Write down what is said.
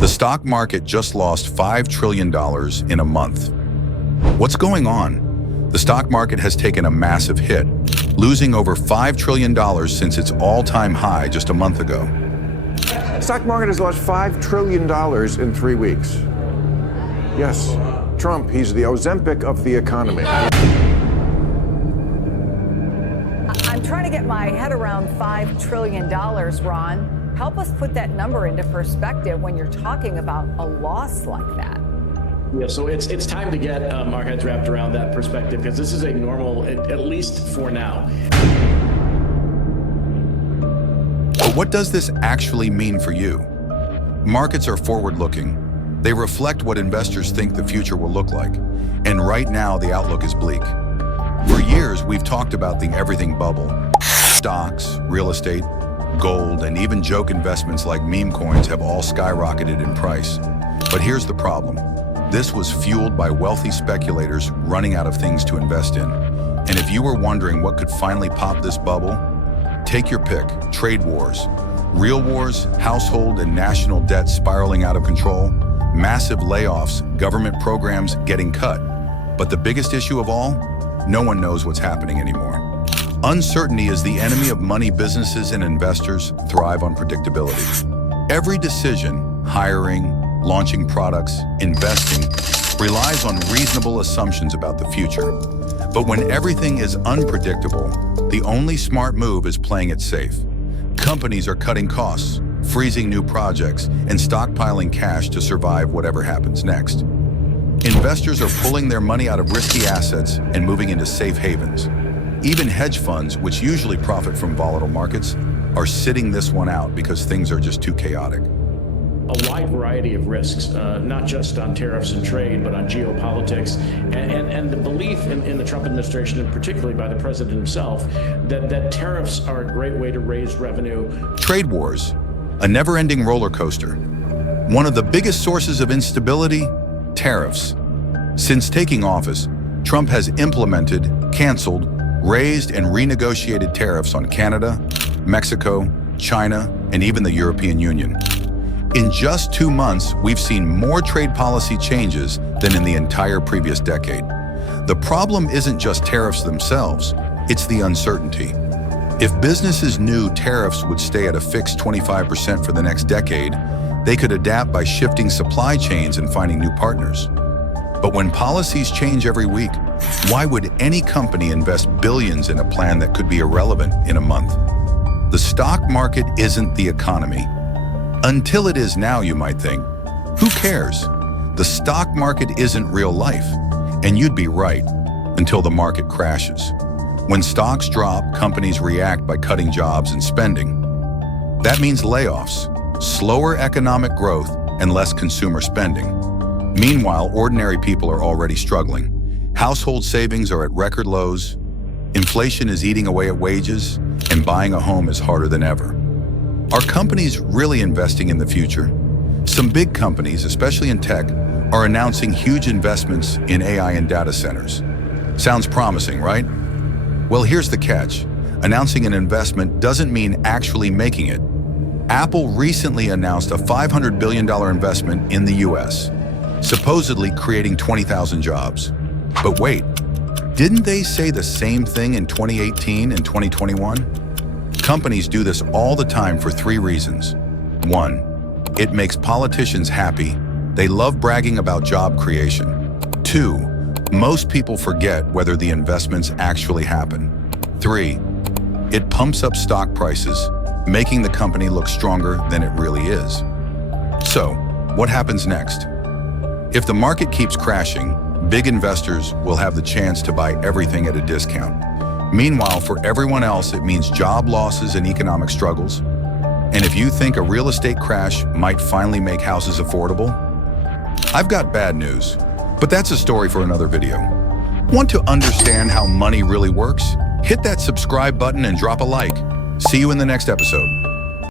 The stock market just lost $5 trillion in a month. What's going on? The stock market has taken a massive hit, losing over $5 trillion since its all-time high just a month ago. The stock market has lost $5 trillion in 3 weeks. Yes, Trump, he's the Ozempic of the economy. I'm trying to get my head around $5 trillion, Ron. Help us put that number into perspective when you're talking about a loss like that. Yeah, so it's time to get our heads wrapped around that perspective, because this is a normal, at least for now. But what does this actually mean for you? Markets are forward-looking. They reflect what investors think the future will look like. And right now, the outlook is bleak. For years, we've talked about the everything bubble. Stocks, real estate, gold, and even joke investments like meme coins have all skyrocketed in price. But here's the problem. This was fueled by wealthy speculators running out of things to invest in. And if you were wondering what could finally pop this bubble, take your pick: trade wars, real wars, household and national debt spiraling out of control, massive layoffs, government programs getting cut. But the biggest issue of all, no one knows what's happening anymore. Uncertainty is the enemy of money. Businesses and investors thrive on predictability. Every decision, hiring, launching products, investing, relies on reasonable assumptions about the future. But when everything is unpredictable, the only smart move is playing it safe. Companies are cutting costs, freezing new projects, and stockpiling cash to survive whatever happens next. Investors are pulling their money out of risky assets and moving into safe havens. Even hedge funds, which usually profit from volatile markets, are sitting this one out because things are just too chaotic. A wide variety of risks, not just on tariffs and trade, but on geopolitics, and the belief in the Trump administration, and particularly by the president himself, that tariffs are a great way to raise revenue. Trade wars, a never-ending roller coaster. One of the biggest sources of instability, tariffs. Since taking office, Trump has implemented, canceled, raised and renegotiated tariffs on Canada, Mexico, China, and even the European Union. In just 2 months, we've seen more trade policy changes than in the entire previous decade. The problem isn't just tariffs themselves, it's the uncertainty. If businesses knew tariffs would stay at a fixed 25% for the next decade, they could adapt by shifting supply chains and finding new partners. But when policies change every week, why would any company invest billions in a plan that could be irrelevant in a month? The stock market isn't the economy. Until it is now, you might think. Who cares? The stock market isn't real life. And you'd be right, until the market crashes. When stocks drop, companies react by cutting jobs and spending. That means layoffs, slower economic growth, and less consumer spending. Meanwhile, ordinary people are already struggling. Household savings are at record lows, inflation is eating away at wages, and buying a home is harder than ever. Are companies really investing in the future? Some big companies, especially in tech, are announcing huge investments in AI and data centers. Sounds promising, right? Well, here's the catch. Announcing an investment doesn't mean actually making it. Apple recently announced a $500 billion investment in the US, supposedly creating 20,000 jobs. But wait, didn't they say the same thing in 2018 and 2021? Companies do this all the time for 3 reasons. 1, it makes politicians happy. They love bragging about job creation. 2, most people forget whether the investments actually happen. 3, it pumps up stock prices, making the company look stronger than it really is. So, what happens next? If the market keeps crashing, big investors will have the chance to buy everything at a discount. Meanwhile, for everyone else, it means job losses and economic struggles. And if you think a real estate crash might finally make houses affordable, I've got bad news, but that's a story for another video. Want to understand how money really works? Hit that subscribe button and drop a like. See you in the next episode.